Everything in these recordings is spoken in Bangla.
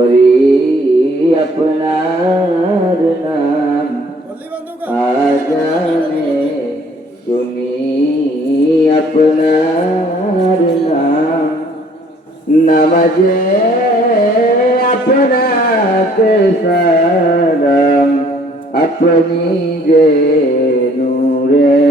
পড়ি আপনার নাম আজানে শুনি আপনার নাম নামাজে আপনাকে সালাম আপনি যে নূরে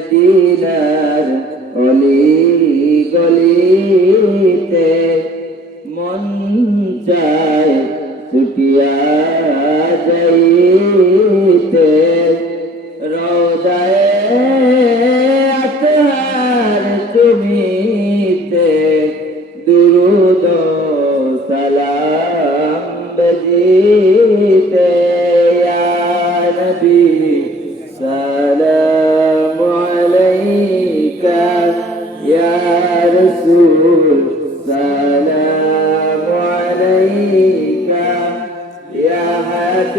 মদিনার অলি গলিতে মন চায় ছুটিয়া যাইতে রোদায় আতহার চুমিতে দুরুদ সালাম বজিতে নবী সালাম আলাইকা ইয়া রাসূল।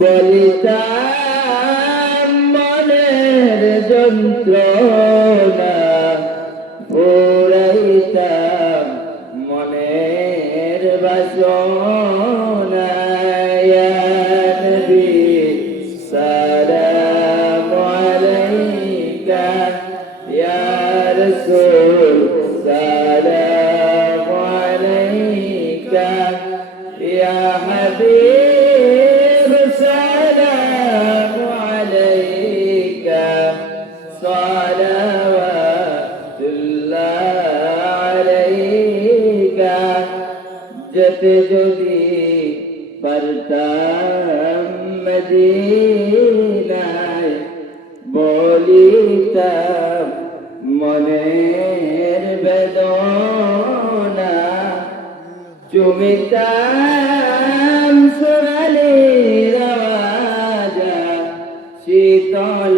বলিতাম মনের যন্ত্রণা পুরাইতাম মনের বাসনা। যেতে যদি পারতাম মদিনায় বলিতাম মনের বেদনা। চুমিতাম সোনালি রাজা শীতল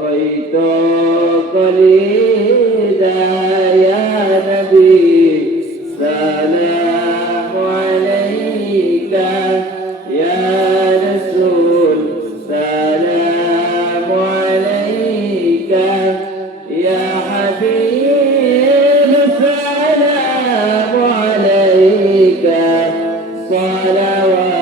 হইত কলি صلوات